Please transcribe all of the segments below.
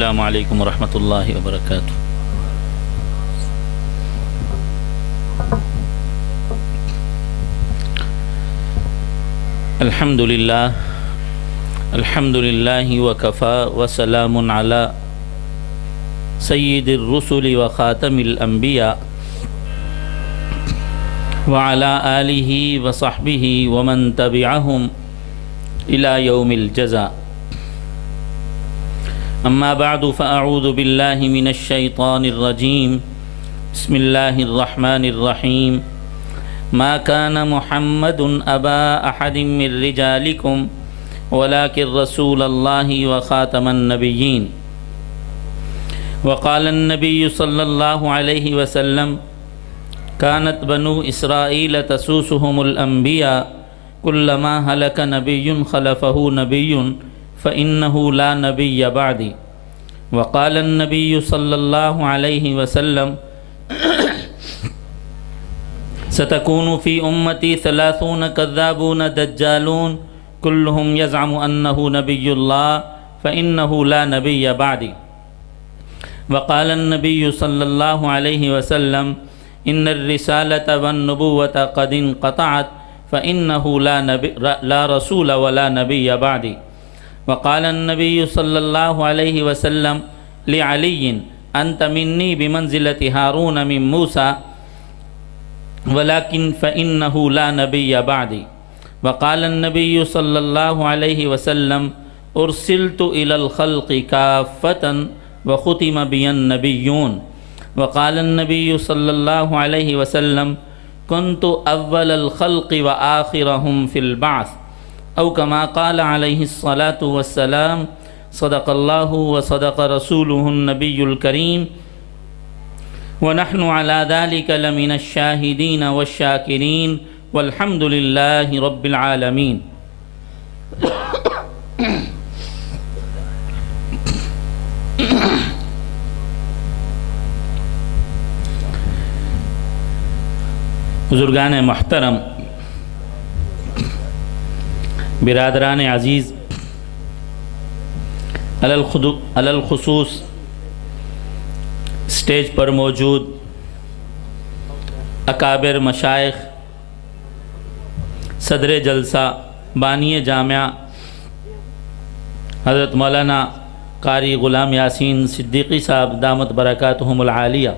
السلام علیکم ورحمۃ اللہ وبرکاتہ۔ الحمد للہ وکفا وسلام علی سید الرسل وخاتم الانبیاء وعلی آلہ وصحبہ ومن تبعہم الی یوم الجزاء۔ اما بعد فاعوذ باللہ من الشیطان الرجیم، بسم اللہ الرحمن الرحیم۔ ما كان محمد ابا احد من رجالکم ولكن رسول اللہ وخاتم النبیین۔ وقال النبی صلی اللہ علیہ وسلم كانت بنو اسرائیل تسوسهم الانبیاء كلما هلك نبی خلفه نبی فإنه لا نبی بعدی۔ وقال النبی صلی اللہ علیہ وسلم ستكون في أمتي 30 كذابون دجالون كلهم يزعم أنه نبي الله فإنه لا نبي بعدي۔ وقال النبي صلى الله عليه وسلم إن الرسالة والنبوة قد انقطعت فإنه لا رسول ولا نبي بعدي۔ وقال النبي صلى الله عليه وسلم لعلي أنت مني بمنزلة هارون من موسى ولكن فإنه لا نبي بعدي۔ وقال النبي صلى الله عليه وسلم أرسلت إلى الخلق كافة وختم بي النبيون۔ وقال النبي صلى الله عليه وسلم كنت أول الخلق وآخرهم في البعث، أو كما قال عليه الصلاة والسلام صدق الله وصدق رسوله النبي الكريم ونحن على ذلك لمن الشاهدين والشاكرين والحمد لله رب العالمين۔ بزرگان محترم، برادران عزیز، علی الخصوص اسٹیج پر موجود اکابر مشائخ، صدر جلسہ، بانی جامعہ حضرت مولانا قاری غلام یاسین صدیقی صاحب دامت برکاتہم العالیہ،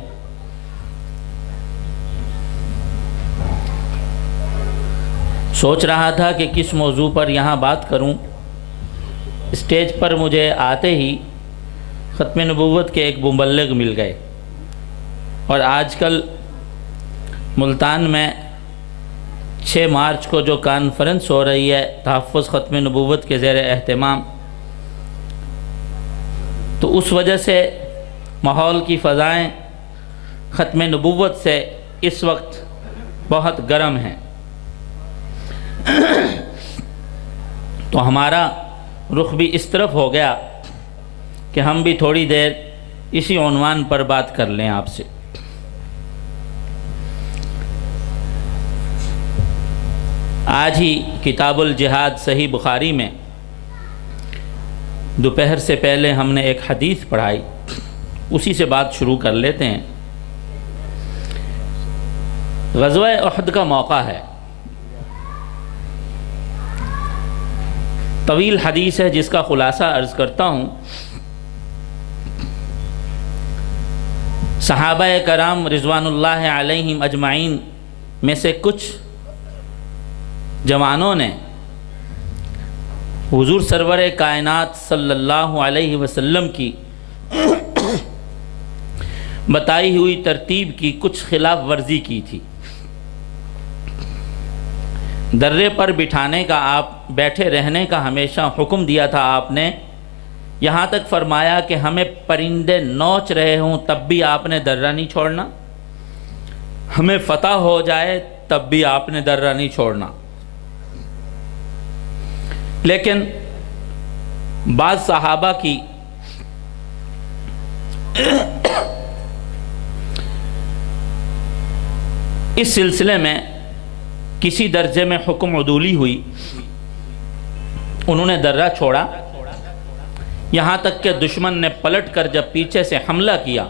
سوچ رہا تھا کہ کس موضوع پر یہاں بات کروں۔ اسٹیج پر مجھے آتے ہی ختم نبوت کے ایک مبلغ مل گئے، اور آج کل ملتان میں 6 مارچ کو جو کانفرنس ہو رہی ہے تحفظ ختم نبوت کے زیر اہتمام، تو اس وجہ سے ماحول کی فضائیں ختم نبوت سے اس وقت بہت گرم ہیں، تو ہمارا رخ بھی اس طرف ہو گیا کہ ہم بھی تھوڑی دیر اسی عنوان پر بات کر لیں آپ سے۔ آج ہی کتاب الجہاد صحیح بخاری میں دوپہر سے پہلے ہم نے ایک حدیث پڑھائی، اسی سے بات شروع کر لیتے ہیں۔ غزوہ احد کا موقع ہے، طویل حدیث ہے جس کا خلاصہ عرض کرتا ہوں۔ صحابہ کرام رضوان اللہ علیہم اجمعین میں سے کچھ جوانوں نے حضور سرور کائنات صلی اللہ علیہ وسلم کی بتائی ہوئی ترتیب کی کچھ خلاف ورزی کی تھی۔ درے پر بٹھانے کا، آپ بیٹھے رہنے کا ہمیشہ حکم دیا تھا آپ نے، یہاں تک فرمایا کہ ہمیں پرندے نوچ رہے ہوں تب بھی آپ نے درہ نہیں چھوڑنا، ہمیں فتح ہو جائے تب بھی آپ نے درہ نہیں چھوڑنا۔ لیکن بعض صحابہ کی اس سلسلے میں کسی درجے میں حکم عدولی ہوئی، انہوں نے درہ چھوڑا، یہاں تک کہ دشمن نے پلٹ کر جب پیچھے سے حملہ کیا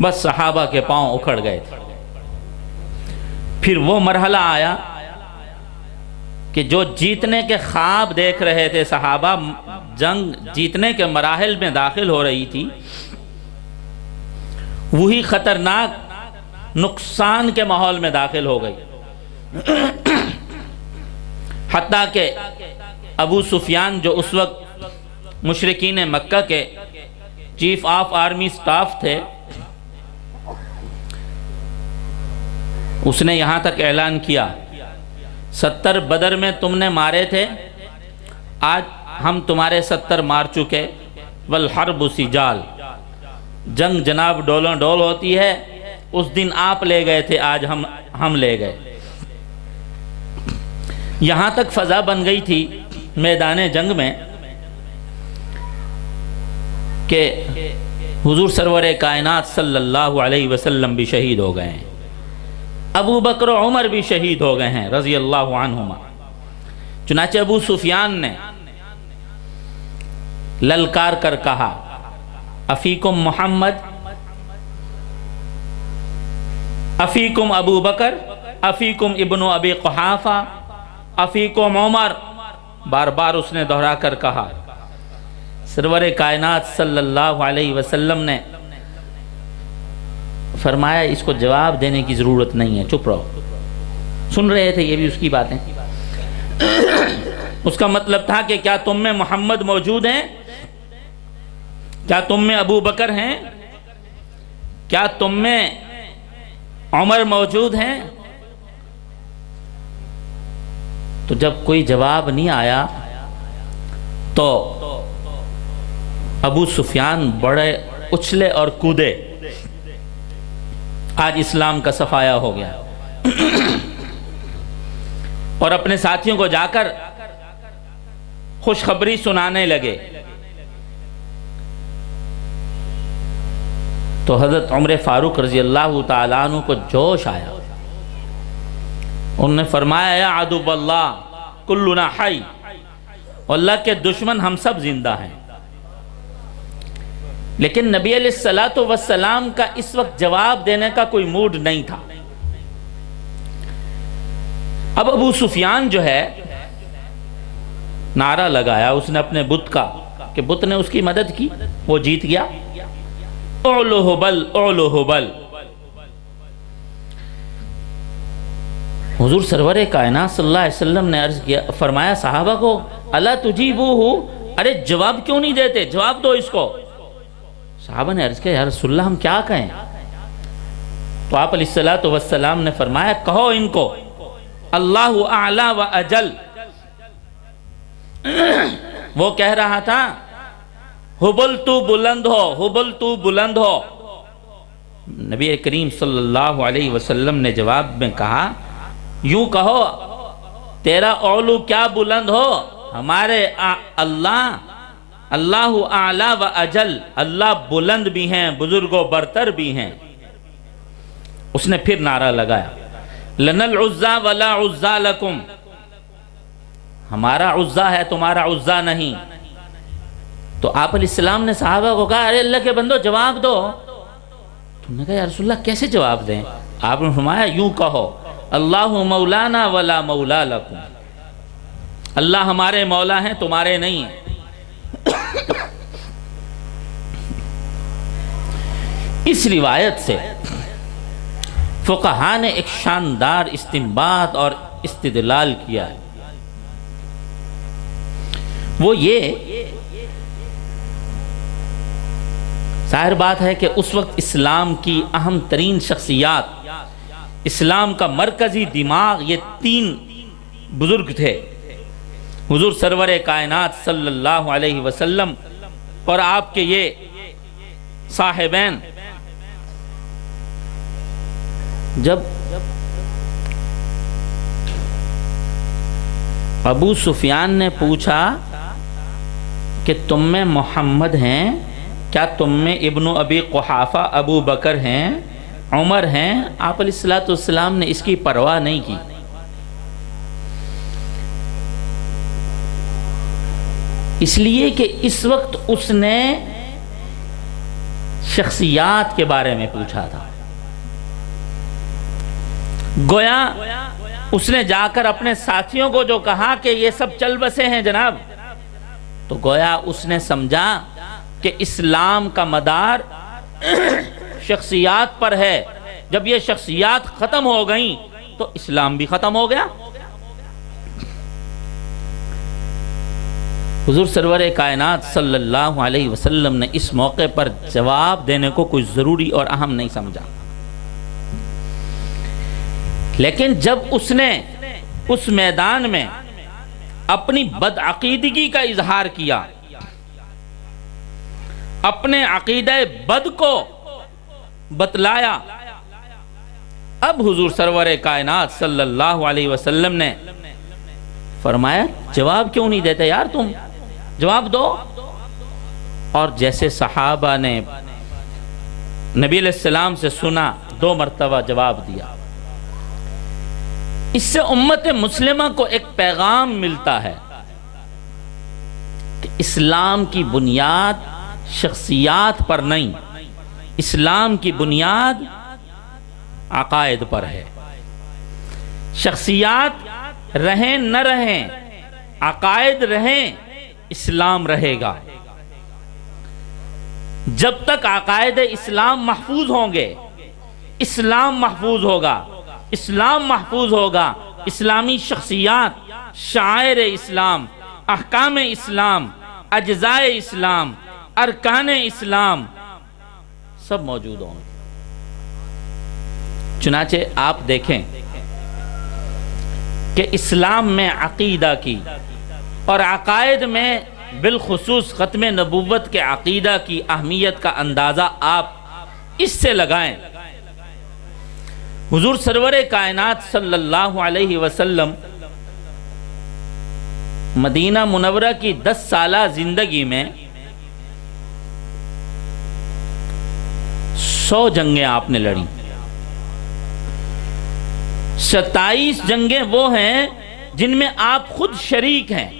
بس صحابہ کے پاؤں اکھڑ گئے تھے۔ پھر وہ مرحلہ آیا کہ جو جیتنے کے خواب دیکھ رہے تھے صحابہ، جنگ جیتنے کے مراحل میں داخل ہو رہی تھی، وہی خطرناک نقصان کے ماحول میں داخل ہو گئی۔ حتیٰ کہ ابو سفیان جو اس وقت مشرکین مکہ کے چیف آف آرمی سٹاف تھے، اس نے یہاں تک اعلان کیا 70 بدر میں تم نے مارے تھے، آج ہم تمہارے 70 مار چکے، والحرب سجال، جنگ جناب ڈولوں ڈول ہوتی ہے، اس دن آپ لے گئے تھے، آج ہم لے گئے۔ یہاں تک فضا بن گئی تھی میدان جنگ میں کہ حضور سرور کائنات صلی اللہ علیہ وسلم بھی شہید ہو گئے ہیں، ابو بکر و عمر بھی شہید ہو گئے ہیں رضی اللہ عنہما۔ چنانچہ ابو سفیان نے للکار کر کہا، افیکم محمد، افیکم ابو بکر، افیکم ابن ابی قحافہ، افیکم عمر، بار بار اس نے دہرا کر کہا۔ سرور کائنات صلی اللہ علیہ وسلم نے فرمایا اس کو جواب دینے کی ضرورت نہیں ہے، چپ رہو۔ سن رہے تھے یہ بھی اس کی باتیں۔ اس کا مطلب تھا کہ کیا تم میں محمد موجود ہیں؟ کیا تم میں ابو بکر ہیں؟ کیا تم میں عمر موجود ہیں؟ تو جب کوئی جواب نہیں آیا تو ابو سفیان بڑے اچھلے اور کودے، آج اسلام کا صفایا ہو گیا، اور اپنے ساتھیوں کو جا کر خوشخبری سنانے لگے۔ تو حضرت عمر فاروق رضی اللہ تعالیٰ عنہ کو جوش آیا، انہوں نے فرمایا یا عدو اللہ کلنا حی، اللہ کے دشمن ہم سب زندہ ہیں۔ لیکن نبی علیہ السلام کا اس وقت جواب دینے کا کوئی موڈ نہیں تھا۔ اب ابو سفیان جو ہے نعرہ لگایا اس نے اپنے بت کا، کہ بت نے اس کی مدد کی، وہ جیت گیا۔ اعلو حبل اعلو حبل۔ حضور سرور کائنات صلی اللہ علیہ وسلم نے عرض کیا، فرمایا صحابہ کو، الا تجیبوہ، ارے جواب کیوں نہیں دیتے، جواب دو اس کو۔ صحابہ نے عرض کیا یا رسول اللہ ہم کیا کہیں؟ تو آپ علیہ السلام نے فرمایا کہو ان کو اللہ اعلی و اجل۔ وہ کہہ رہا تھا حبل تو بلند ہو، حبل تو بلند ہو۔ نبی کریم صلی اللہ علیہ وسلم نے جواب میں کہا یوں کہو تیرا اولو کیا بلند ہو، ہمارے اللہ اعلی و اجل، اللہ بلند بھی ہیں، بزرگ و برتر بھی ہیں۔ اس نے پھر نعرہ لگایا لنا العزا ولا عزا لکم، ہمارا عزا ہے تمہارا عزا نہیں۔ تو آپ علیہ السلام نے صحابہ کو کہا ارے اللہ کے بندو جواب دو۔ تم نے کہا یا رسول اللہ کیسے جواب دیں؟ آپ نے فرمایا یوں کہو اللہ مولانا ولا مولا لکم، اللہ ہمارے مولا ہیں تمہارے نہیں ہیں۔ اس روایت سے فقہاء نے ایک شاندار استنباط اور استدلال کیا ہے، وہ یہ ظاہر بات ہے کہ اس وقت اسلام کی اہم ترین شخصیات، اسلام کا مرکزی دماغ یہ تین بزرگ تھے، حضور سرور کائنات صلی اللہ علیہ وسلم اور آپ کے یہ صاحبین۔ جب ابو سفیان نے پوچھا کہ تم میں محمد ہیں، کیا تم میں ابن ابی قحافہ ابو بکر ہیں، عمر ہیں، آپ علیہ السلام نے اس کی پرواہ نہیں کی۔ اس لیے کہ اس وقت اس نے شخصیات کے بارے میں پوچھا تھا. گویا اس نے جا کر اپنے ساتھیوں کو جو کہا کہ یہ سب چل بسے ہیں جناب، تو گویا اس نے سمجھا کہ اسلام کا مدار شخصیات پر ہے. جب یہ شخصیات ختم ہو گئیں تو اسلام بھی ختم ہو گیا. حضور سرور کائنات صلی اللہ علیہ وسلم نے اس موقع پر جواب دینے کو کوئی ضروری اور اہم نہیں سمجھا. لیکن جب اس نے اس میدان میں اپنی بدعقیدگی کا اظہار کیا، اپنے عقیدہ بد کو بتلایا، اب حضور سرور کائنات صلی اللہ علیہ وسلم نے فرمایا جواب کیوں نہیں دیتے یار، تم جواب دو. اور جیسے صحابہ نے نبی علیہ السلام سے سنا، 2 مرتبہ جواب دیا. اس سے امت مسلمہ کو ایک پیغام ملتا ہے کہ اسلام کی بنیاد شخصیات پر نہیں، اسلام کی بنیاد عقائد پر ہے. شخصیات رہیں نہ رہیں، عقائد رہیں، اسلام رہے گا. جب تک عقائد اسلام محفوظ ہوں گے، اسلام محفوظ ہوگا. اسلام محفوظ ہوگا، اسلامی شخصیات، شعائر اسلام، احکام اسلام، اجزاء اسلام، ارکان اسلام سب موجود ہوں گے. چنانچہ آپ دیکھیں کہ اسلام میں عقیدہ کی اور عقائد میں بالخصوص ختم نبوت کے عقیدہ کی اہمیت کا اندازہ آپ اس سے لگائیں. حضور سرور کائنات صلی اللہ علیہ وسلم مدینہ منورہ کی 10 سالہ زندگی میں 100 جنگیں آپ نے لڑیں. 27 جنگیں وہ ہیں جن میں آپ خود شریک ہیں،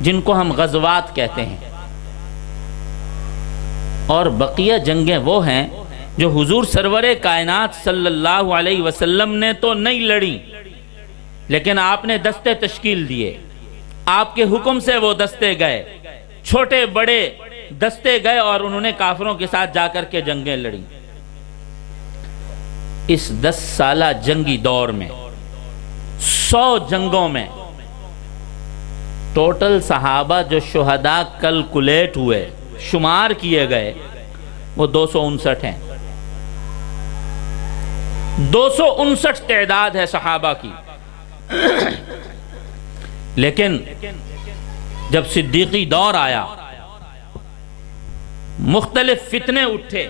جن کو ہم غزوات کہتے ہیں. اور بقیہ جنگیں وہ ہیں جو حضور سرور کائنات صلی اللہ علیہ وسلم نے تو نہیں لڑی، لیکن آپ نے دستے تشکیل دیے. آپ کے حکم سے وہ دستے گئے، چھوٹے بڑے دستے گئے اور انہوں نے کافروں کے ساتھ جا کر کے جنگیں لڑیں. اس 10 سالہ جنگی دور میں 100 جنگوں میں ٹوٹل صحابہ جو شہداء کلکولیٹ ہوئے، شمار کیے گئے، وہ 259 ہیں. 259 تعداد ہے صحابہ کی. لیکن جب صدیقی دور آیا، مختلف فتنے اٹھے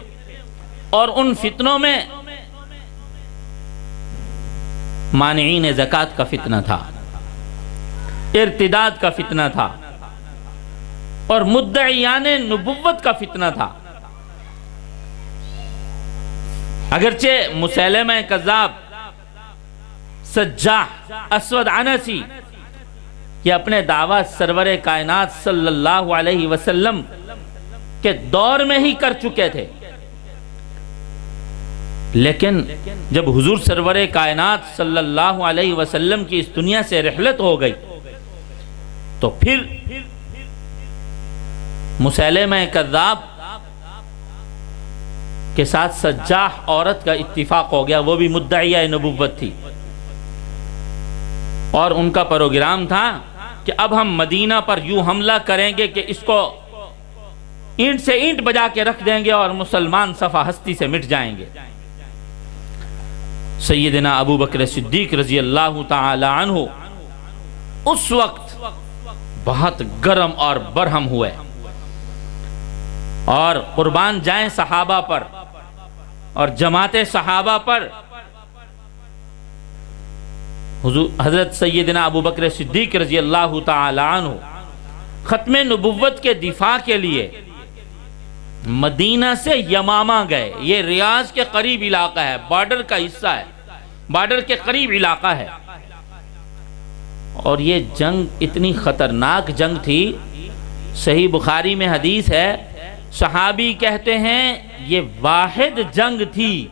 اور ان فتنوں میں مانعین زکوٰۃ کا فتنہ تھا، ارتداد کا فتنہ تھا اور مدعیان نبوت کا فتنہ تھا. اگرچہ مسیلمہ کذاب، سجاح، اسود عنسی یہ اپنے دعویٰ سرور کائنات صلی اللہ علیہ وسلم کے دور میں ہی کر چکے تھے، لیکن جب حضور سرور کائنات صلی اللہ علیہ وسلم کی اس دنیا سے رحلت ہو گئی تو پھر مسیلمہ کذاب کے ساتھ سجاح عورت کا اتفاق ہو گیا. وہ بھی مدعیہ نبوت تھی اور ان کا پروگرام تھا کہ اب ہم مدینہ پر یوں حملہ کریں گے کہ اس کو اینٹ سے اینٹ بجا کے رکھ دیں گے اور مسلمان صفحہ ہستی سے مٹ جائیں گے. سیدنا ابو بکر صدیق رضی اللہ تعالی عنہ اس وقت بہت گرم اور برہم ہوئے اور قربان جائیں صحابہ پر اور جماعت صحابہ پر. حضرت سیدنا ابو بکر صدیق رضی اللہ تعالی عنہ ختم نبوت کے دفاع کے لیے مدینہ سے یمامہ گئے. یہ ریاض کے قریب علاقہ ہے، بارڈر کا حصہ ہے، بارڈر کے قریب علاقہ ہے. اور یہ جنگ اتنی خطرناک جنگ تھی، صحیح بخاری میں حدیث ہے، صحابی کہتے ہیں یہ واحد جنگ تھی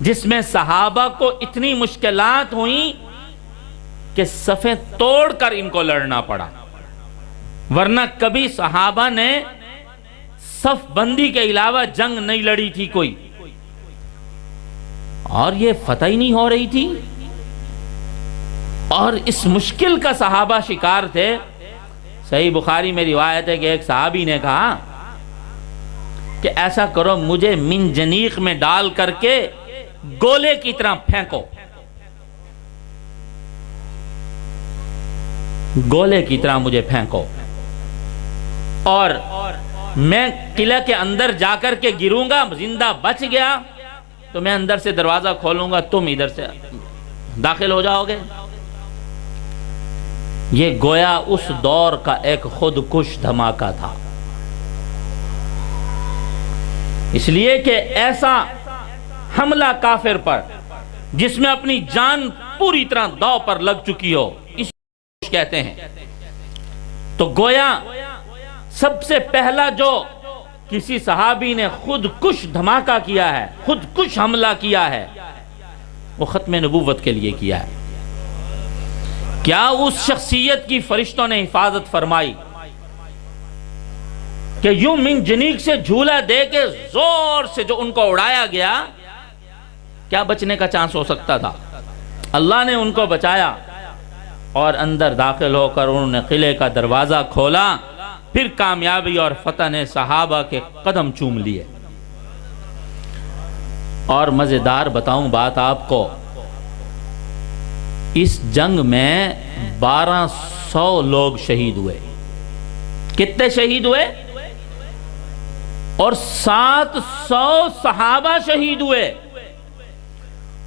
جس میں صحابہ کو اتنی مشکلات ہوئیں کہ صفیں توڑ کر ان کو لڑنا پڑا، ورنہ کبھی صحابہ نے صف بندی کے علاوہ جنگ نہیں لڑی تھی کوئی، اور یہ فتح ہی نہیں ہو رہی تھی، اور اس مشکل کا صحابہ شکار تھے۔ صحیح بخاری میں روایت ہے کہ ایک صحابی نے کہا کہ ایسا کرو مجھے منجنیق میں ڈال کر کے گولے کی طرح پھینکو، گولے کی طرح مجھے پھینکو، اور میں قلعہ کے اندر جا کر کے گروں گا، زندہ بچ گیا تو میں اندر سے دروازہ کھولوں گا، تم ادھر سے داخل ہو جاؤ گے۔ یہ گویا اس دور کا ایک خودکش دھماکہ تھا، اس لیے کہ ایسا حملہ کافر پر جس میں اپنی جان پوری طرح داؤ پر لگ چکی ہو، اس کو کہتے ہیں۔ تو گویا سب سے پہلا جو کسی صحابی نے خودکش دھماکہ کیا ہے، خودکش حملہ کیا ہے، وہ ختم نبوت کے لیے کیا ہے۔ کیا اس شخصیت کی فرشتوں نے حفاظت فرمائی کہ یوں منجنیق سے جھولا دے کے زور سے جو ان کو اڑایا گیا، کیا بچنے کا چانس ہو سکتا تھا؟ اللہ نے ان کو بچایا، اور اندر داخل ہو کر انہوں نے قلعے کا دروازہ کھولا، پھر کامیابی اور فتح نے صحابہ کے قدم چوم لیے۔ اور مزیدار بتاؤں بات آپ کو، اس جنگ میں 1200 لوگ شہید ہوئے۔ کتنے شہید ہوئے؟ اور 700 صحابہ شہید ہوئے،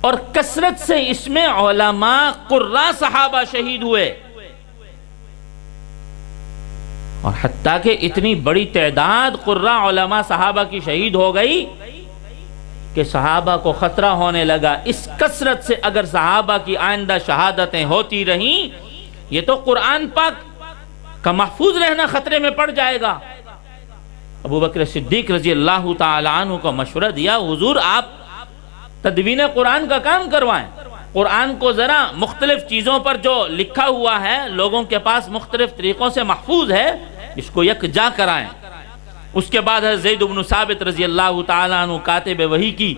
اور کثرت سے اس میں علماء قراء صحابہ شہید ہوئے، اور حتیٰ کہ اتنی بڑی تعداد قراء علماء صحابہ کی شہید ہو گئی کہ صحابہ کو خطرہ ہونے لگا، اس کثرت سے اگر صحابہ کی آئندہ شہادتیں ہوتی رہیں یہ تو قرآن پاک کا محفوظ رہنا خطرے میں پڑ جائے گا۔ ابو بکر صدیق رضی اللہ تعالی عنہ کو مشورہ دیا، حضور آپ تدوین قرآن کا کام کروائیں، قرآن کو ذرا مختلف چیزوں پر جو لکھا ہوا ہے لوگوں کے پاس مختلف طریقوں سے محفوظ ہے، اس کو یکجا کرائیں۔ اس کے بعد حضرت زید بن ثابت رضی اللہ تعالیٰ عنہ کاتب وحی کی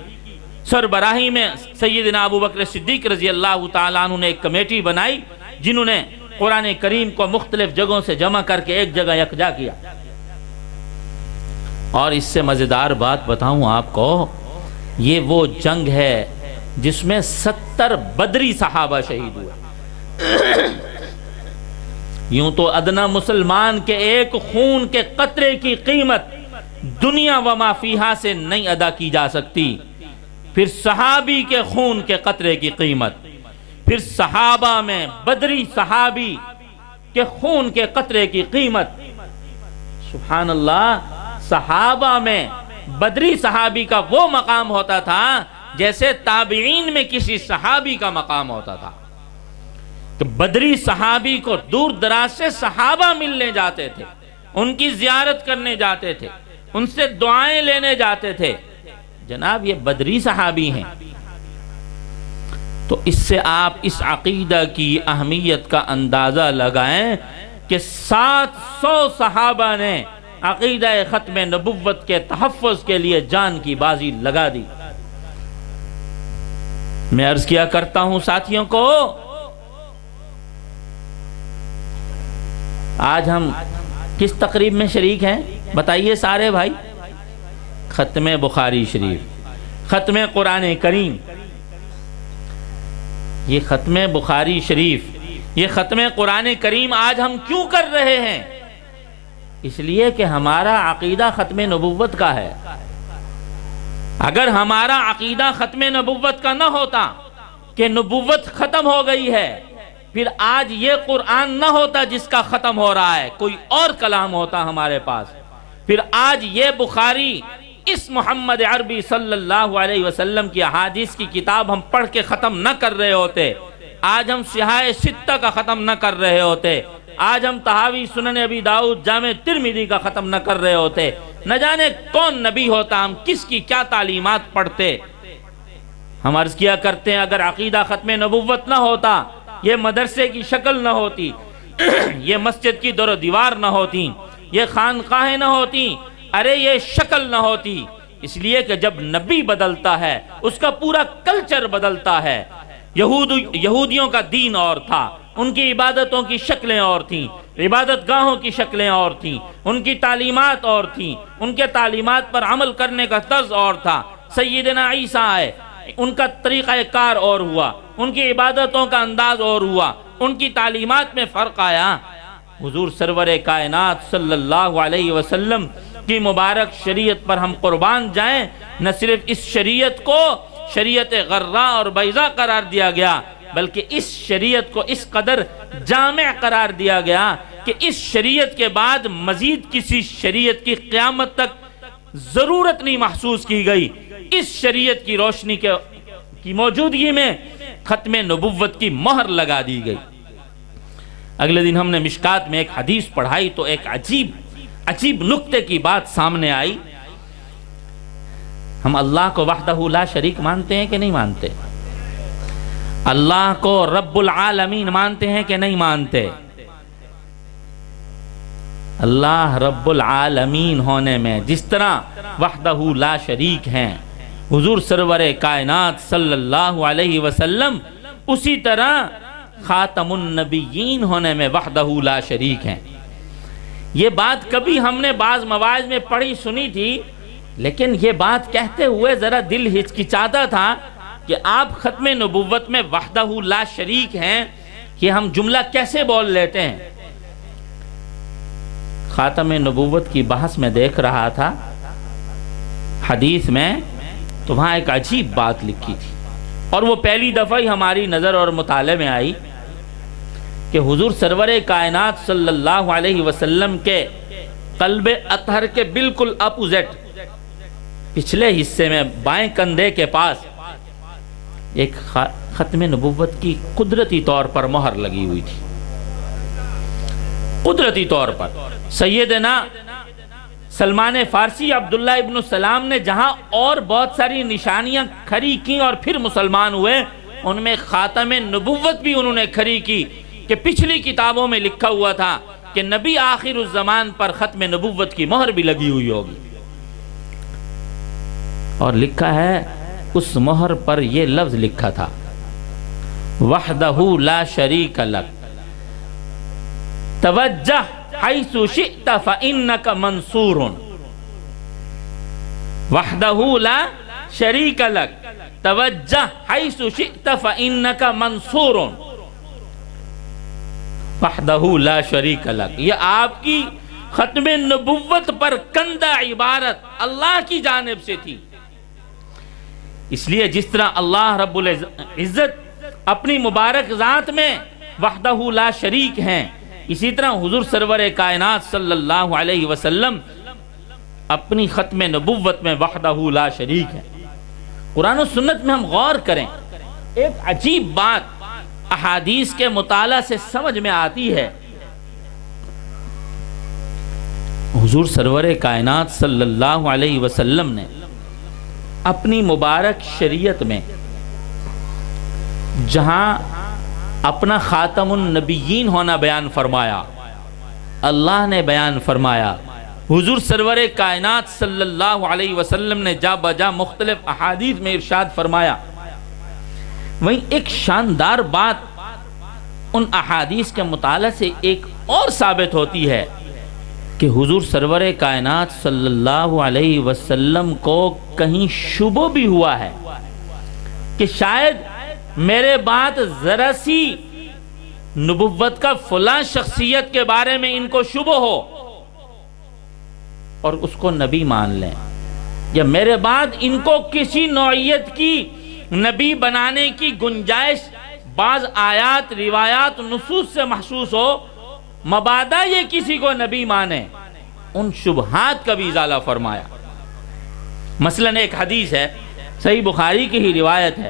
سربراہی میں سیدنا ابو بکر صدیق رضی اللہ تعالیٰ عنہ نے ایک کمیٹی بنائی، جنہوں نے قرآن کریم کو مختلف جگہوں سے جمع کر کے ایک جگہ یکجا کیا۔ اور اس سے مزیدار بات بتاؤں آپ کو، یہ وہ جنگ ہے جس میں 70 بدری صحابہ شہید ہوئے۔ یوں تو ادنا مسلمان کے ایک خون کے قطرے کی قیمت دنیا و ما فیہا سے نہیں ادا کی جا سکتی، پھر صحابی کے خون کے قطرے کی قیمت، پھر صحابہ میں بدری صحابی کے خون کے قطرے کی قیمت، سبحان اللہ، صحابہ میں بدری صحابی کا وہ مقام ہوتا تھا جیسے تابعین میں کسی صحابی کا مقام ہوتا تھا، کہ بدری صحابی کو دور دراز سے صحابہ ملنے جاتے تھے، ان کی زیارت کرنے جاتے تھے، ان سے دعائیں لینے جاتے تھے۔ جناب یہ بدری صحابی ہیں، تو اس سے آپ اس عقیدہ کی اہمیت کا اندازہ لگائیں کہ 700 صحابہ نے عقیدہ ختم نبوت کے تحفظ کے لیے جان کی بازی لگا دی۔ میں عرض کیا کرتا ہوں ساتھیوں کو، آج ہم کس تقریب میں شریک ہیں بتائیے سارے بھائی؟ ختم بخاری شریف، ختم قرآن کریم۔ یہ ختم بخاری شریف، یہ ختم قرآن کریم آج ہم کیوں کر رہے ہیں؟ اس لیے کہ ہمارا عقیدہ ختم نبوت کا ہے۔ اگر ہمارا عقیدہ ختم نبوت کا نہ ہوتا کہ نبوت ختم ہو گئی ہے، پھر آج یہ قرآن نہ ہوتا جس کا ختم ہو رہا ہے، کوئی اور کلام ہوتا ہمارے پاس، پھر آج یہ بخاری اس محمد عربی صلی اللہ علیہ وسلم کی احادیث کی کتاب ہم پڑھ کے ختم نہ کر رہے ہوتے، آج ہم صحاح ستہ کا ختم نہ کر رہے ہوتے، آج ہم تحاوی سنن ابی داؤد جامع ترمذی کا ختم نہ کر رہے ہوتے، نہ جانے کون نبی ہوتا، ہم کس کی کیا تعلیمات پڑھتے۔ ہم عرض کیا کرتے ہیں اگر عقیدہ ختم نبوت نہ ہوتا، یہ مدرسے کی شکل نہ ہوتی، یہ مسجد کی در و دیوار نہ ہوتی، یہ خانقاہیں نہ ہوتی، ارے یہ شکل نہ ہوتی۔ اس لیے کہ جب نبی بدلتا ہے اس کا پورا کلچر بدلتا ہے۔ یہودیوں کا دین اور تھا، ان کی عبادتوں کی شکلیں اور تھیں، عبادت گاہوں کی شکلیں اور تھیں، ان کی تعلیمات اور تھیں، ان کے تعلیمات پر عمل کرنے کا طرز اور تھا۔ سیدنا عیسیٰ آئے، ان کا طریقہ کار اور ہوا، ان کی عبادتوں کا انداز اور ہوا، ان کی تعلیمات میں فرق آیا۔ حضور سرور کائنات صلی اللہ علیہ وسلم کی مبارک شریعت پر ہم قربان جائیں۔ نہ صرف اس شریعت کو شریعت غراء اور بیضاء قرار دیا گیا، بلکہ اس شریعت کو اس قدر جامع قرار دیا گیا کہ اس شریعت کے بعد مزید کسی شریعت کی قیامت تک ضرورت نہیں محسوس کی گئی۔ اس شریعت کی روشنی کی موجودگی میں ختم نبوت کی مہر لگا دی گئی۔ اگلے دن ہم نے مشکات میں ایک حدیث پڑھائی تو ایک عجیب نکتے کی بات سامنے آئی۔ ہم اللہ کو وحدہ لا شریک مانتے ہیں کہ نہیں مانتے؟ اللہ کو رب العالمین مانتے ہیں کہ نہیں مانتے؟ اللہ رب العالمین ہونے میں جس طرح وحدہ لا شریک ہیں حضور سرور کائنات صلی اللہ علیہ وسلم، اسی طرح خاتم النبیین ہونے میں وحدہ لا شریک ہیں۔ یہ بات کبھی ہم نے بعض مواعظ میں پڑھی سنی تھی، لیکن یہ بات کہتے ہوئے ذرا دل ہچکچاتا تھا کہ آپ ختم نبوت میں وحدہ لا شریک ہیں، یہ ہم جملہ کیسے بول لیتے ہیں؟ خاتم نبوت کی بحث میں دیکھ رہا تھا حدیث میں، تو وہاں ایک عجیب بات لکھی تھی، اور وہ پہلی دفعہ ہی ہماری نظر اور مطالعے میں آئی کہ حضور سرور کائنات صلی اللہ علیہ وسلم کے قلب اطہر کے بالکل اپوزٹ پچھلے حصے میں بائیں کندھے کے پاس ایک ختم نبوت کی قدرتی طور پر مہر لگی ہوئی تھی۔ قدرتی طور پر سیدنا سلمان فارسی عبداللہ ابن سلام نے جہاں اور بہت ساری نشانیاں کھڑی کی اور پھر مسلمان ہوئے، ان میں خاتم نبوت بھی انہوں نے کھڑی کی کہ پچھلی کتابوں میں لکھا ہوا تھا کہ نبی آخر الزمان پر ختم نبوت کی مہر بھی لگی ہوئی ہوگی، اور لکھا ہے اس مہر پر یہ لفظ لکھا تھا وحدہ لا شریک لک توجہ حیث شئت فإنک منصور۔ وحدہ لا شریک لک توجہ حیث شئت فإنک منصور۔ وحدہ لا شریک لک، یہ آپ کی ختم نبوت پر کندہ عبارت اللہ کی جانب سے تھی۔ اس لیے جس طرح اللہ رب العزت اپنی مبارک ذات میں وحدہ لا شریک ہیں، اسی طرح حضور سرور کائنات صلی اللہ علیہ وسلم اپنی ختم نبوت میں وحدہ لا شریک ہیں۔ قرآن و سنت میں ہم غور کریں، ایک عجیب بات احادیث کے مطالعہ سے سمجھ میں آتی ہے۔ حضور سرور کائنات صلی اللہ علیہ وسلم نے اپنی مبارک شریعت میں جہاں اپنا خاتم النبیین ہونا بیان فرمایا، اللہ نے بیان فرمایا، حضور سرور کائنات صلی اللہ علیہ وسلم نے جا بجا مختلف احادیث میں ارشاد فرمایا، وہیں ایک شاندار بات ان احادیث کے مطالعہ سے ایک اور ثابت ہوتی ہے کہ حضور سرور کائنات صلی اللہ علیہ وسلم کو کہیں شبہ بھی ہوا ہے کہ شاید میرے بات ذرا سی نبوت کا فلاں شخصیت کے بارے میں ان کو شبہ ہو اور اس کو نبی مان لیں، یا میرے بعد ان کو کسی نوعیت کی نبی بنانے کی گنجائش بعض آیات روایات نصوص سے محسوس ہو، مبادا یہ کسی کو نبی مانے، ان شبہات کا بھی ازالہ فرمایا۔ مثلا ایک حدیث ہے، صحیح بخاری کی ہی روایت ہے،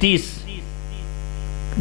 30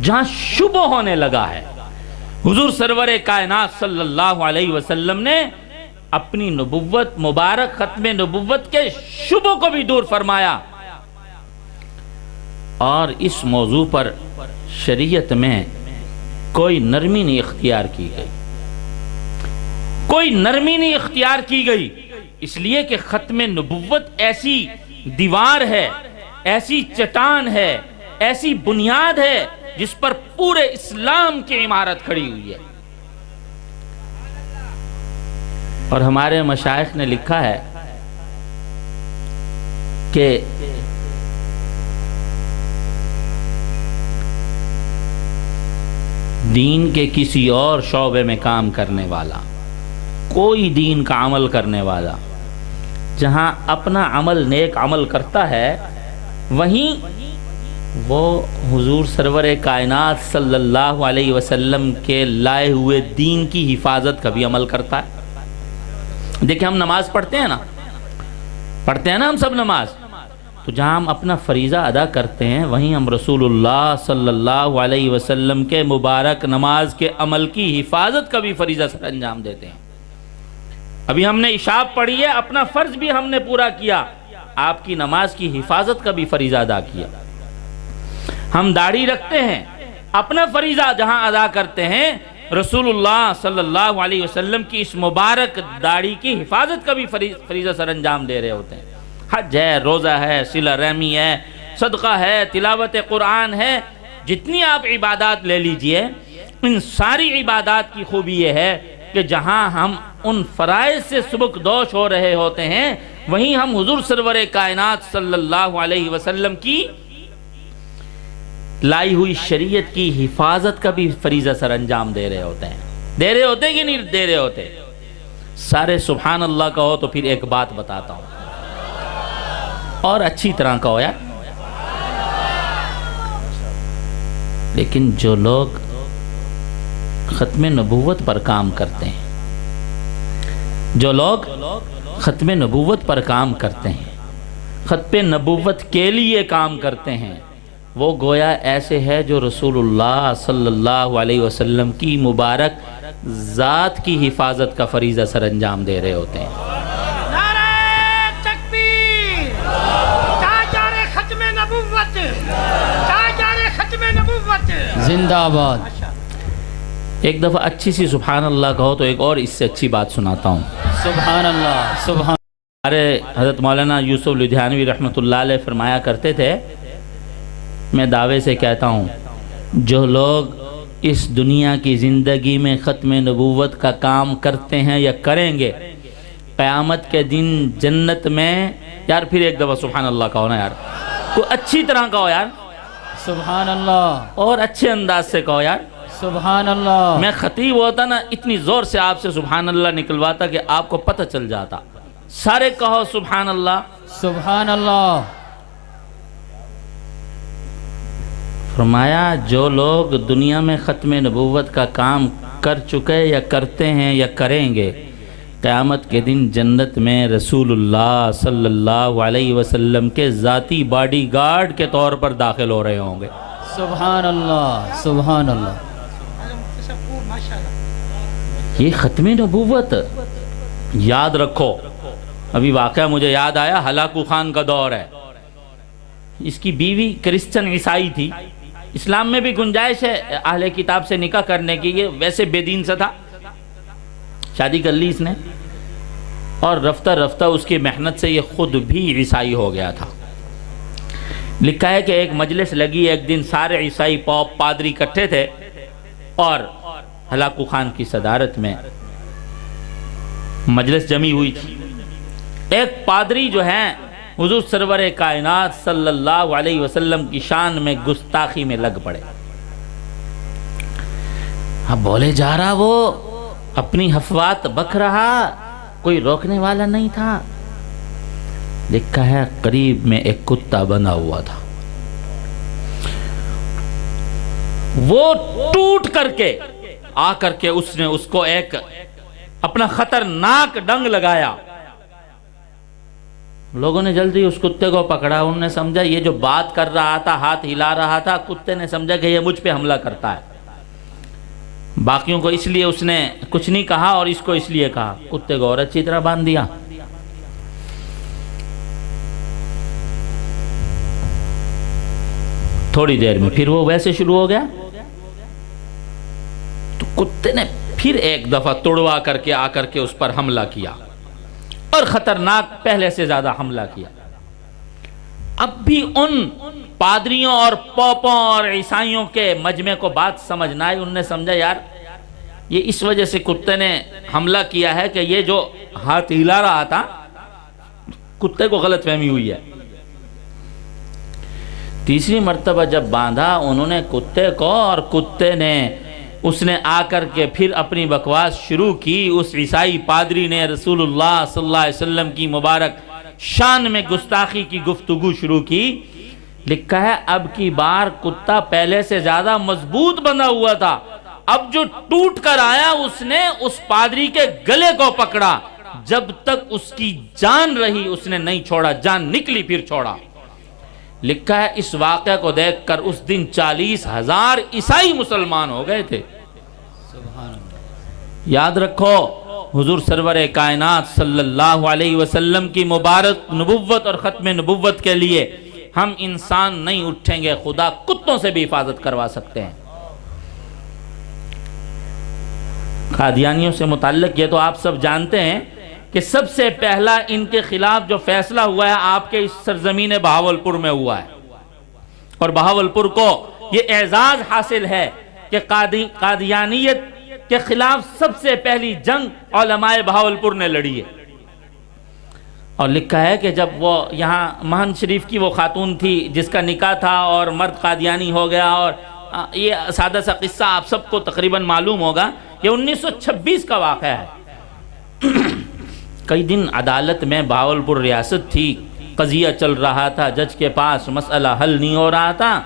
جہاں شبہ ہونے لگا ہے، حضور سرور کائنات صلی اللہ علیہ وسلم نے اپنی نبوت مبارک ختم نبوت کے شبہ کو بھی دور فرمایا، اور اس موضوع پر شریعت میں کوئی نرمی نہیں اختیار کی گئی، کوئی نرمی نہیں اختیار کی گئی، اس لیے کہ ختم نبوت ایسی دیوار ہے، ایسی چٹان ہے، ایسی بنیاد ہے جس پر پورے اسلام کی عمارت کھڑی ہوئی ہے۔ اور ہمارے مشائخ نے لکھا ہے کہ دین کے کسی اور شعبے میں کام کرنے والا، کوئی دین کا عمل کرنے والا جہاں اپنا عمل نیک عمل کرتا ہے، وہیں وہ حضور سرور کائنات صلی اللہ علیہ وسلم کے لائے ہوئے دین کی حفاظت کا بھی عمل کرتا ہے۔ دیکھیں ہم نماز پڑھتے ہیں نا ہم سب نماز، تو جہاں ہم اپنا فریضہ ادا کرتے ہیں وہیں ہم رسول اللہ صلی اللہ علیہ وسلم کے مبارک نماز کے عمل کی حفاظت کا بھی فریضہ سر انجام دیتے ہیں۔ ابھی ہم نے عشاء پڑھی ہے، اپنا فرض بھی ہم نے پورا کیا، آپ کی نماز کی حفاظت کا بھی فریضہ ادا کیا۔ ہم داڑھی رکھتے ہیں، اپنا فریضہ جہاں ادا کرتے ہیں، رسول اللہ صلی اللہ علیہ وسلم کی اس مبارک داڑھی کی حفاظت کا بھی فریضہ سر انجام دے رہے ہوتے ہیں۔ حج ہے، روزہ ہے، صلہ رحمی ہے، صدقہ ہے، تلاوت قرآن ہے، جتنی آپ عبادات لے لیجئے، ان ساری عبادات کی خوبی یہ ہے کہ جہاں ہم ان فرائض سے سبکدوش ہو رہے ہوتے ہیں، وہیں ہم حضور سرور کائنات صلی اللہ علیہ وسلم کی لائی ہوئی شریعت کی حفاظت کا بھی فریضہ سر انجام دے رہے ہوتے ہیں کہ نہیں دے رہے ہوتے؟ سارے سبحان اللہ کہو تو پھر ایک بات بتاتا ہوں، اور اچھی طرح کہو یار۔ لیکن جو لوگ ختم نبوت پر کام کرتے ہیں، جو لوگ ختم نبوت پر کام کرتے ہیں، ختم نبوت کے لیے کام کرتے ہیں، وہ گویا ایسے ہے جو رسول اللہ صلی اللہ علیہ وسلم کی مبارک ذات کی حفاظت کا فریضہ سر انجام دے رہے ہوتے ہیں۔ نعرہ تکبیر، تاجدار ختم نبوت، تاجدار ختم نبوت زندہ آباد۔ ایک دفعہ اچھی سی سبحان اللہ کہو تو ایک اور اس سے اچھی بات سناتا ہوں۔ سبحان اللہ، سبحان ہمارے حضرت مولانا یوسف لدھیانوی رحمۃ اللہ علیہ فرمایا کرتے تھے، میں دعوے سے کہتا ہوں، جو لوگ اس دنیا کی زندگی میں ختم نبوت کا کام کرتے ہیں یا کریں گے، قیامت کے دن جنت میں، یار پھر ایک دفعہ سبحان اللہ کہو نا یار، کوئی اچھی طرح کہو یار، سبحان اللہ، اور اچھے انداز سے کہو یار۔ سبحان اللہ۔ میں خطیب ہوتا نا، اتنی زور سے آپ سے سبحان اللہ نکلواتا کہ آپ کو پتہ چل جاتا۔ سارے کہو سبحان اللہ۔ سبحان اللہ۔ فرمایا جو لوگ دنیا میں ختم نبوت کا کام کر چکے یا کرتے ہیں یا کریں گے، قیامت کے دن جنت میں رسول اللہ صلی اللہ علیہ وسلم کے ذاتی باڈی گارڈ کے طور پر داخل ہو رہے ہوں گے۔ سبحان اللہ، سبحان اللہ۔ یہ ختم نبوت یاد رکھو۔ ابھی واقعہ مجھے یاد آیا، ہلاکو خان کا دور ہے، اس کی بیوی کرسچن عیسائی تھی۔ اسلام میں بھی گنجائش ہے اہل کتاب سے نکاح کرنے کی، یہ ویسے بے دین سے تھا، شادی کر لی اس نے، اور رفتہ رفتہ اس کی محنت سے یہ خود بھی عیسائی ہو گیا تھا۔ لکھا ہے کہ ایک مجلس لگی، ایک دن سارے عیسائی پوپ پادری اکٹھے تھے، اور ہلاکو خان کی صدارت میں مجلس جمی ہوئی تھی۔ ایک پادری جو ہیں حضور سرور کائنات صلی اللہ علیہ وسلم کی شان میں گستاخی میں لگ پڑے۔ اب بولے جا رہا، وہ اپنی حفوات بک رہا، کوئی روکنے والا نہیں تھا۔ لکھا ہے قریب میں ایک کتا بنا ہوا تھا، وہ ٹوٹ کر کے آ کر کے اس نے اس کو ایک اپنا خطرناک ڈنگ لگایا، لوگوں نے جلدی اس کتے کو پکڑا. انہوں نے سمجھا یہ جو بات کر رہا تھا، ہاتھ ہلا رہا تھا، کتے نے سمجھا کہ یہ مجھ پہ حملہ کرتا ہے. باقیوں کو اس لیے اس نے کچھ نہیں کہا اور اس کو اس لیے کہا. کتے کو اور اچھی طرح باندھ دیا. تھوڑی دیر میں پھر وہ ویسے شروع ہو گیا. تو کتے نے پھر ایک دفعہ توڑوا کر کے آ کر کے اس پر حملہ کیا اور خطرناک پہلے سے زیادہ حملہ کیا. اب بھی ان پادریوں اور پوپوں اور عیسائیوں کے مجمع کو بات سمجھ نہ آئی. انہوں نے سمجھا یار یہ اس وجہ سے کتے نے حملہ کیا ہے کہ یہ جو ہاتھ ہلا رہا تھا کتے کو غلط فہمی ہوئی ہے. تیسری مرتبہ جب باندھا انہوں نے کتے کو، اور کتے نے اس نے آ کر کے پھر اپنی بکواس شروع کی. اس عیسائی پادری نے رسول اللہ صلی اللہ علیہ وسلم کی مبارک شان میں گستاخی کی گفتگو شروع کی. لکھا ہے اب کی بار کتا پہلے سے زیادہ مضبوط بندھا ہوا تھا. اب جو ٹوٹ کر آیا اس نے اس پادری کے گلے کو پکڑا. جب تک اس کی جان رہی اس نے نہیں چھوڑا. جان نکلی پھر چھوڑا. لکھا ہے اس واقعہ کو دیکھ کر اس دن 40,000 عیسائی مسلمان ہو گئے تھے. یاد رکھو حضور سرور کائنات صلی اللہ علیہ وسلم کی مبارک نبوت اور ختم نبوت کے لیے ہم انسان نہیں اٹھیں گے، خدا کتوں سے بھی حفاظت کروا سکتے ہیں. قادیانیوں سے متعلق یہ تو آپ سب جانتے ہیں کہ سب سے پہلا ان کے خلاف جو فیصلہ ہوا ہے آپ کے اس سرزمین بہاولپور میں ہوا ہے. اور بہاولپور کو یہ اعزاز حاصل ہے کہ قادیانیت کے خلاف سب سے پہلی جنگ علماء بہاولپور نے لڑی ہے. اور لکھا ہے کہ جب وہ یہاں مہن شریف کی وہ خاتون تھی جس کا نکاح تھا اور مرد قادیانی ہو گیا، اور یہ سادہ سا قصہ آپ سب کو تقریباً معلوم ہوگا. یہ 1926 کا واقعہ ہے. کئی دن عدالت میں بہاولپور ریاست تھی، قضیہ چل رہا تھا، جج کے پاس مسئلہ حل نہیں ہو رہا تھا.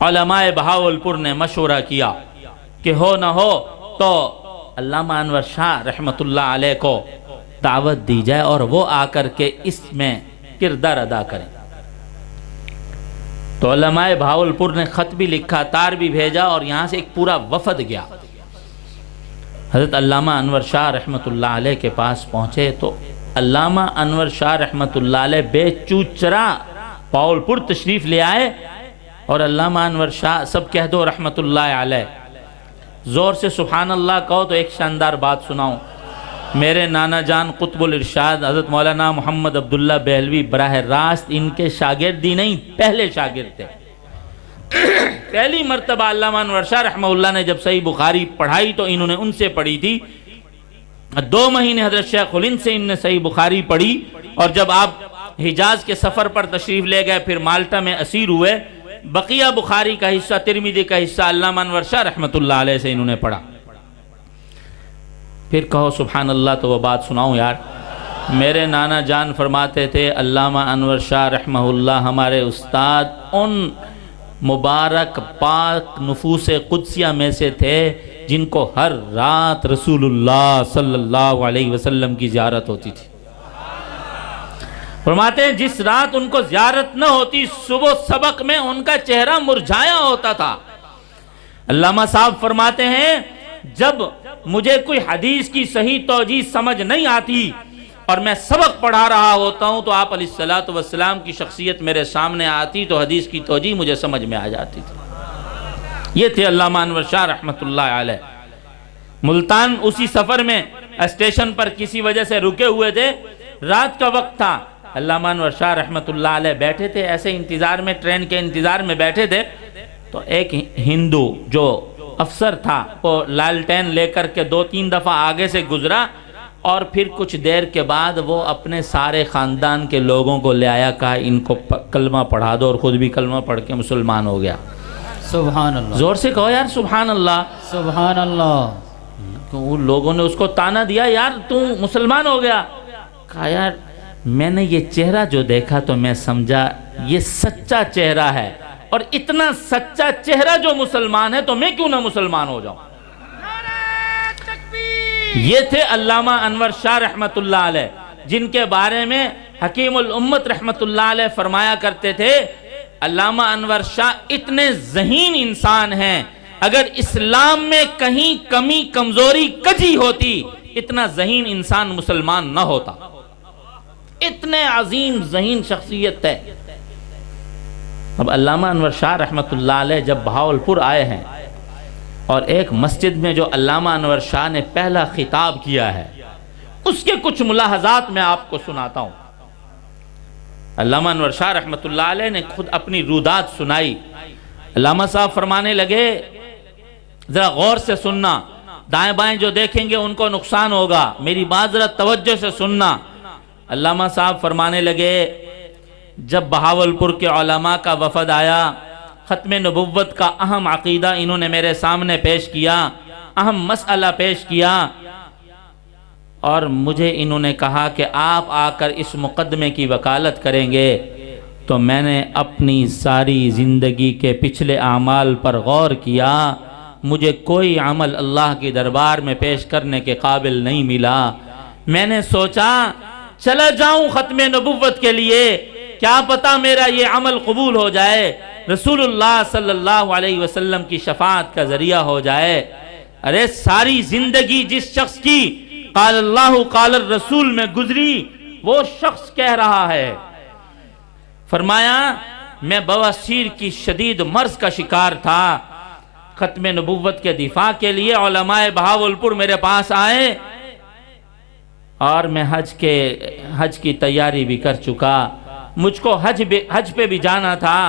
علماء بہاولپور نے مشورہ کیا کہ ہو نہ ہو تو علامہ انور شاہ رحمت اللہ علیہ کو دعوت دی جائے اور وہ آ کر کے اس میں کردار ادا کریں. تو علماء بہاولپور نے خط بھی لکھا، تار بھی بھیجا، اور یہاں سے ایک پورا وفد گیا. حضرت علامہ انور شاہ رحمت اللہ علیہ کے پاس پہنچے تو علامہ انور شاہ رحمت اللہ علیہ بے چوچرا بہاولپور تشریف لے آئے. اور علامہ انور شاہ سب کہہ دو رحمت اللہ علیہ. زور سے سبحان اللہ کہو تو ایک شاندار بات سناؤں. میرے نانا جان قطب الارشاد حضرت مولانا محمد عبداللہ بہلوی براہ راست ان کے شاگردی نہیں، پہلے شاگرد تھے. پہلی مرتبہ علامہ انور شاہ رحمہ اللہ نے جب صحیح بخاری پڑھائی تو انہوں نے ان سے پڑھی تھی. 2 مہینے حضرت شیخ الہند سے ان نے صحیح بخاری پڑھی. اور جب آپ حجاز کے سفر پر تشریف لے گئے پھر مالٹا میں اسیر ہوئے، بقیہ بخاری کا حصہ، ترمذی کا حصہ علامہ انور شاہ رحمت اللہ علیہ سے انہوں نے پڑھا. پھر کہو سبحان اللہ تو وہ بات سناؤں یار. میرے نانا جان فرماتے تھے علامہ انور شاہ رحمہ اللہ ہمارے استاد ان مبارک پاک نفوس قدسیہ میں سے تھے جن کو ہر رات رسول اللہ صلی اللہ علیہ وسلم کی زیارت ہوتی تھی. فرماتے ہیں جس رات ان کو زیارت نہ ہوتی صبح سبق میں ان کا چہرہ مرجھایا ہوتا تھا. علامہ صاحب فرماتے ہیں جب مجھے کوئی حدیث کی صحیح توجیہ سمجھ نہیں آتی اور میں سبق پڑھا رہا ہوتا ہوں تو آپ علیہ السلام کی شخصیت میرے سامنے آتی تو حدیث کی توجیہ مجھے سمجھ میں آ جاتی تھی. یہ تھے علامہ انور شاہ رحمت اللہ علیہ. ملتان اسی سفر میں اسٹیشن پر کسی وجہ سے رکے ہوئے تھے، رات کا وقت تھا. علامہ انور شاہ رحمت اللہ علیہ بیٹھے تھے ایسے انتظار میں، ٹرین کے انتظار میں بیٹھے تھے تو ایک ہندو جو افسر تھا وہ لالٹین لے کر کے 2-3 دفعہ آگے سے گزرا اور پھر کچھ دیر کے بعد وہ اپنے سارے خاندان کے لوگوں کو لے آیا، کہا ان کو کلمہ پڑھا دو، اور خود بھی کلمہ پڑھ کے مسلمان ہو گیا. سبحان اللہ. زور سے کہو یار سبحان اللہ. سبحان اللہ. تو ان لوگوں نے اس کو تانا دیا یار تو مسلمان ہو گیا. کہا یار میں نے یہ چہرہ جو دیکھا تو میں سمجھا یہ سچا چہرہ ہے، اور اتنا سچا چہرہ جو مسلمان ہے تو میں کیوں نہ مسلمان ہو جاؤں. یہ تھے علامہ انور شاہ رحمت اللہ علیہ جن کے بارے میں حکیم الامت رحمت اللہ علیہ فرمایا کرتے تھے علامہ انور شاہ اتنے ذہین انسان ہیں، اگر اسلام میں کہیں کمی کمزوری کجی ہوتی اتنا ذہین انسان مسلمان نہ ہوتا، اتنے عظیم ذہین شخصیت ہے۔ اب علامہ انور شاہ رحمت اللہ علیہ جب بہاولپور آئے ہیں اور ایک مسجد میں جو علامہ انور شاہ نے پہلا خطاب کیا ہے اس کے کچھ ملاحظات میں آپ کو سناتا ہوں۔ علامہ انور شاہ رحمت اللہ علیہ نے خود اپنی رودات سنائی۔ علامہ صاحب فرمانے لگے ذرا غور سے سننا، دائیں بائیں جو دیکھیں گے ان کو نقصان ہوگا، میری بات ذرا توجہ سے سننا۔ علامہ صاحب فرمانے لگے جب بہاولپور کے علماء کا وفد آیا، ختم نبوت کا اہم عقیدہ انہوں نے میرے سامنے پیش کیا، اہم مسئلہ پیش کیا، اور مجھے انہوں نے کہا کہ آپ آ کر اس مقدمے کی وکالت کریں گے، تو میں نے اپنی ساری زندگی کے پچھلے اعمال پر غور کیا، مجھے کوئی عمل اللہ کی دربار میں پیش کرنے کے قابل نہیں ملا۔ میں نے سوچا چلا جاؤں ختم نبوت کے لیے، کیا پتا میرا یہ عمل قبول ہو جائے، رسول اللہ صلی اللہ علیہ وسلم کی شفاعت کا ذریعہ ہو جائے۔ ارے ساری زندگی جس شخص کی قال اللہ قال الرسول میں گزری وہ شخص کہہ رہا ہے، فرمایا میں بواسیر کی شدید مرض کا شکار تھا، ختم نبوت کے دفاع کے لیے علماء بہاولپور میرے پاس آئے اور میں حج کی تیاری بھی کر چکا، مجھ کو حج پہ بھی جانا تھا۔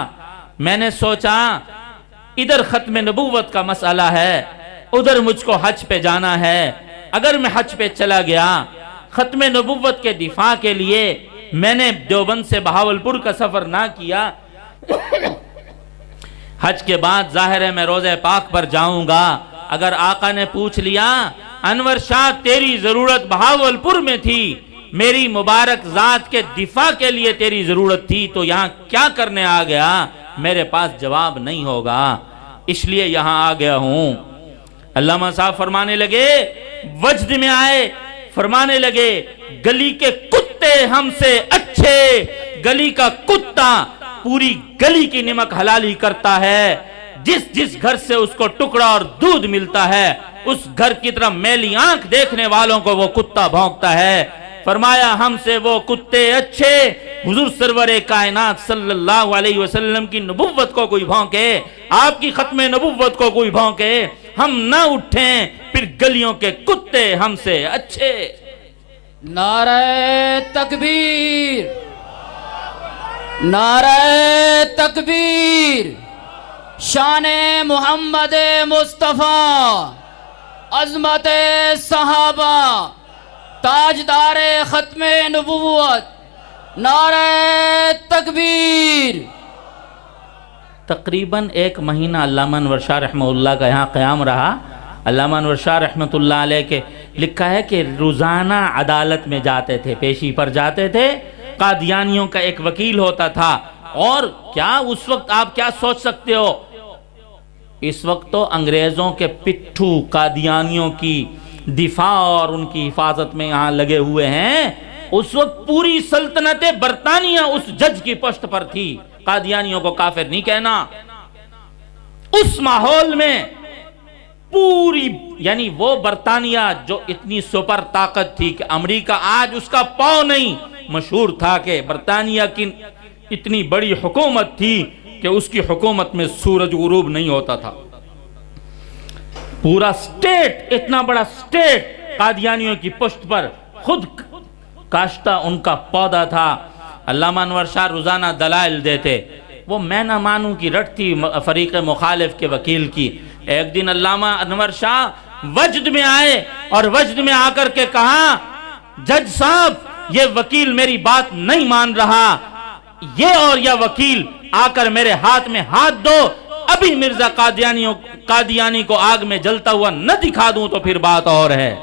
میں نے سوچا ادھر ختم نبوت کا مسئلہ ہے، ادھر مجھ کو حج پہ جانا ہے، اگر میں حج پہ چلا گیا ختم نبوت کے دفاع کے لیے میں نے دیوبند سے بہاولپور کا سفر نہ کیا، حج کے بعد ظاہر ہے میں روضہ پاک پر جاؤں گا، اگر آقا نے پوچھ لیا انور شاہ تیری ضرورت بہاولپور میں تھی، میری مبارک ذات کے دفاع کے لیے تیری ضرورت تھی، تو یہاں کیا کرنے آ گیا، میرے پاس جواب نہیں ہوگا، اس لیے یہاں آ گیا ہوں۔ علامہ صاحب فرمانے لگے وجد میں آئے، فرمانے لگے گلی کے کتے ہم سے اچھے، گلی کا کتا پوری گلی کی نمک حلالی کرتا ہے، جس گھر سے اس کو ٹکڑا اور دودھ ملتا ہے اس گھر کی طرف میلی آنکھ دیکھنے والوں کو وہ کتا بھونکتا ہے۔ فرمایا ہم سے وہ کتے اچھے، حضور سرور کائنات صلی اللہ علیہ وسلم کی نبوت کو کوئی بھونکے، آپ کی ختم نبوت کو کوئی بھونکے، ہم نہ اٹھیں، پھر گلیوں کے کتے ہم سے اچھے۔ نعرہ تکبیر، نعرہ تکبیر، شان محمد مصطفیٰ، عظمت صحابہ، تاجدار ختم نبوت، نعرہ تکبیر۔ تقریباً 1 مہینہ علامہ انور شاہ رحمہ اللہ کا یہاں قیام رہا۔ علامہ انور شاہ رحمۃ اللہ علیہ کے لکھا ہے کہ روزانہ عدالت میں جاتے تھے، پیشی پر جاتے تھے، قادیانیوں کا ایک وکیل ہوتا تھا، اور کیا اس وقت آپ کیا سوچ سکتے ہو، اس وقت تو انگریزوں کے پٹھو قادیانیوں کی دفاع اور ان کی حفاظت میں یہاں لگے ہوئے ہیں، اس وقت پوری سلطنت برطانیہ اس جج کی پشت پر تھی، قادیانیوں کو کافر نہیں کہنا۔ اس ماحول میں پوری یعنی وہ برطانیہ جو اتنی سپر طاقت تھی کہ امریکہ آج اس کا پاؤں نہیں، مشہور تھا کہ برطانیہ کی اتنی بڑی حکومت تھی کہ اس کی حکومت میں سورج غروب نہیں ہوتا تھا، پورا سٹیٹ، اتنا بڑا سٹیٹ قادیانیوں کی پشت پر خود کاشتہ ان کا پودا تھا۔ علامہ انور شاہ روزانہ دلائل دیتے، وہ میں نہ مانوں کی رٹ تھی فریق مخالف کے وکیل کی۔ ایک دن علامہ انور شاہ وجد میں آئے اور وجد میں آ کر کے کہا جج صاحب یہ وکیل میری بات نہیں مان رہا، یہ اور یہ وکیل آ کر میرے ہاتھ میں ہاتھ دو، ابھی مرزا قادیانی کو آگ میں جلتا ہوا نہ دکھا دوں تو پھر بات اور ہے۔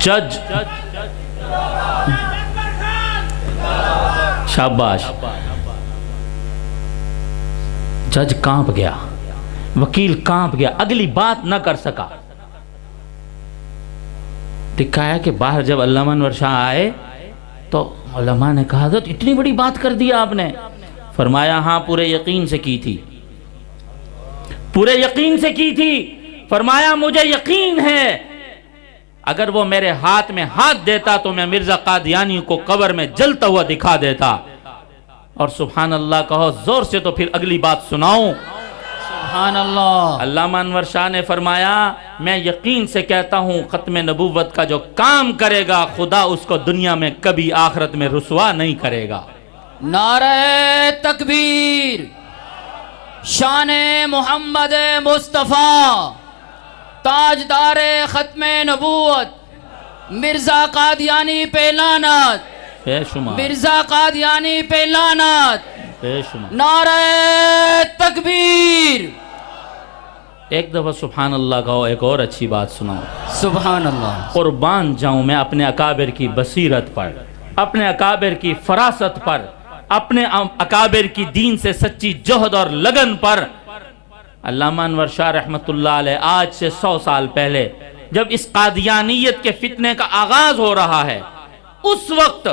جج شاباش، جج کانپ گیا، وکیل کانپ گیا, اگلی بات نہ کر سکا. دکھایا کہ باہر جب علامہ انور شاہ آئے تو علماء نے کہا حضرت اتنی بڑی بات کر دی آپ نے. فرمایا ہاں پورے یقین سے کی تھی, پورے یقین سے کی تھی. فرمایا مجھے یقین ہے اگر وہ میرے ہاتھ میں ہاتھ دیتا تو میں مرزا قادیانی کو قبر میں جلتا ہوا دکھا دیتا. اور سبحان اللہ کہو زور سے تو پھر اگلی بات سناؤں. سبحان اللہ. علامہ انور شاہ نے فرمایا میں یقین سے کہتا ہوں ختم نبوت کا جو کام کرے گا خدا اس کو دنیا میں کبھی آخرت میں رسوا نہیں کرے گا. نعرہ تکبیر. شان محمد مصطفیٰ تاجدار ختم نبوت مرزا قادیانی پہ لعنت, بے شمار, مرزا قادیانی پہ لعنت. بے شمار. نعرہ تکبیر. ایک دفعہ سبحان اللہ کہو, ایک اور اچھی بات سناؤ. سبحان اللہ. قربان جاؤں میں اپنے اکابر کی بصیرت پر, اپنے اکابر کی فراست پر, اپنے اکابر کی دین سے سچی جہد اور لگن پر. علامہ انور شاہ رحمت اللہ علیہ آج سے 100 سال پہلے جب اس قادیانیت کے فتنے کا آغاز ہو رہا ہے, اس وقت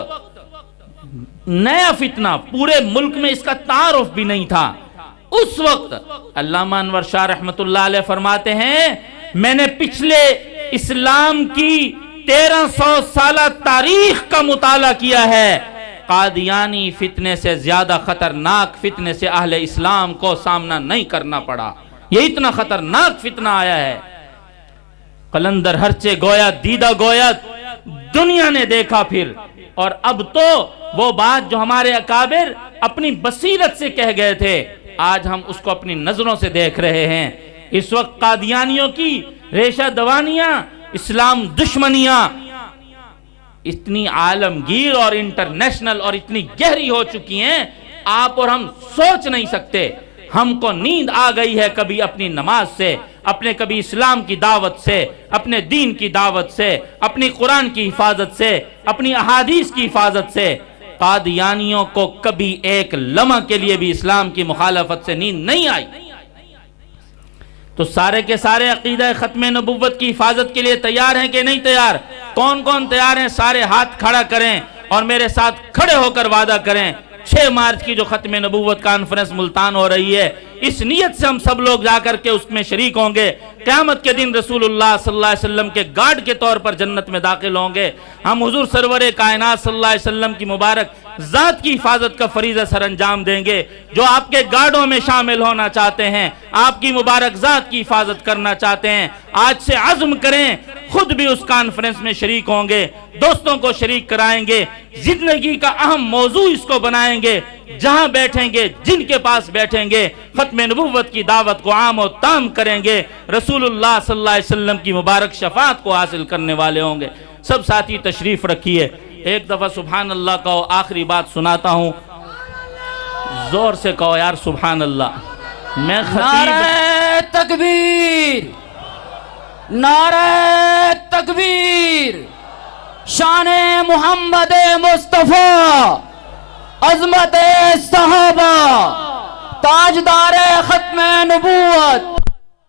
نیا فتنہ, پورے ملک میں اس کا تعارف بھی نہیں تھا. اس وقت علامہ انور شاہ رحمت اللہ علیہ فرماتے ہیں میں نے پچھلے اسلام کی 1300 سالہ تاریخ کا مطالعہ کیا ہے, قادیانی فتنے سے زیادہ خطرناک فتنے سے اہل اسلام کو سامنا نہیں کرنا پڑا. یہ اتنا خطرناک فتنہ آیا ہے. قلندر ہرچے گویا دیدہ گویت, دنیا نے دیکھا پھر. اور اب تو وہ بات جو ہمارے اکابر اپنی بصیرت سے کہہ گئے تھے آج ہم اس کو اپنی نظروں سے دیکھ رہے ہیں. اس وقت قادیانیوں کی ریشہ دوانیاں, اسلام دشمنیاں اتنی عالمگیر اور انٹرنیشنل اور اتنی گہری ہو چکی ہیں آپ اور ہم سوچ نہیں سکتے. ہم کو نیند آ گئی ہے کبھی اپنی نماز سے, اپنے کبھی اسلام کی دعوت سے, اپنے دین کی دعوت سے, اپنی قرآن کی حفاظت سے, اپنی احادیث کی حفاظت سے. قادیانیوں کو کبھی ایک لمحہ کے لیے بھی اسلام کی مخالفت سے نیند نہیں آئی. تو سارے کے سارے عقیدہ ختم نبوت کی حفاظت کے لیے تیار ہیں کہ نہیں تیار؟ کون کون تیار ہیں؟ سارے ہاتھ کھڑا کریں اور میرے ساتھ کھڑے ہو کر وعدہ کریں 6 مارچ کی جو ختم نبوت کانفرنس ملتان ہو رہی ہے, اس نیت سے ہم سب لوگ جا کر کے اس میں شریک ہوں گے. قیامت کے دن رسول اللہ صلی اللہ علیہ وسلم کے گارڈ کے طور پر جنت میں داخل ہوں گے. ہم حضور سرور کائنات صلی اللہ علیہ وسلم کی مبارک ذات کی حفاظت کا فریضہ سر انجام دیں گے. جو آپ کے گارڈوں میں شامل ہونا چاہتے ہیں, آپ کی مبارک ذات کی حفاظت کرنا چاہتے ہیں, آج سے عزم کریں خود بھی اس کانفرنس میں شریک ہوں گے, دوستوں کو شریک کرائیں گے, زندگی کا اہم موضوع اس کو بنائیں گے. جہاں بیٹھیں گے, جن کے پاس بیٹھیں گے, ختم نبوت کی دعوت کو عام و تام کریں گے, رسول اللہ صلی اللہ علیہ وسلم کی مبارک شفاعت کو حاصل کرنے والے ہوں گے. سب ساتھی تشریف رکھیے. ایک دفعہ سبحان اللہ کہو, آخری بات سناتا ہوں, زور سے کہو یار سبحان اللہ. میں نعرہ تکبیر. نعرہ تکبیر. شان محمد مصطفیٰ, عظمت صحابہ, تاجدار ختم نبوت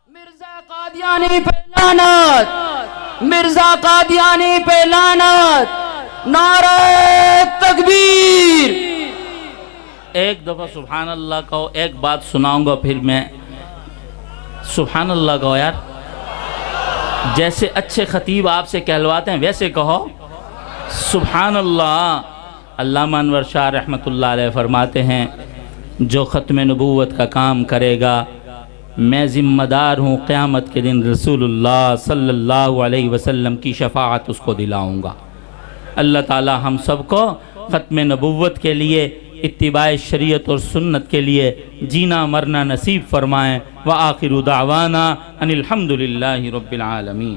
مرزا قادیانی پہ لعنت, مرزا قادیانی پہ لعنت. نعرہ تکبیر. ایک دفعہ سبحان اللہ کہو. ایک بات سناؤں گا پھر میں. سبحان اللہ کہو یار. جیسے اچھے خطیب آپ سے کہلواتے ہیں ویسے کہو سبحان اللہ. علامہ انور شاہ رحمت اللہ علیہ فرماتے ہیں جو ختم نبوت کا کام کرے گا میں ذمہ دار ہوں قیامت کے دن رسول اللہ صلی اللہ علیہ وسلم کی شفاعت اس کو دلاؤں گا. اللہ تعالی ہم سب کو ختم نبوت کے لیے, اتباع شریعت اور سنت کے لیے جینا مرنا نصیب فرمائیں. وآخر دعوانا ان الحمدللہ رب العالمین.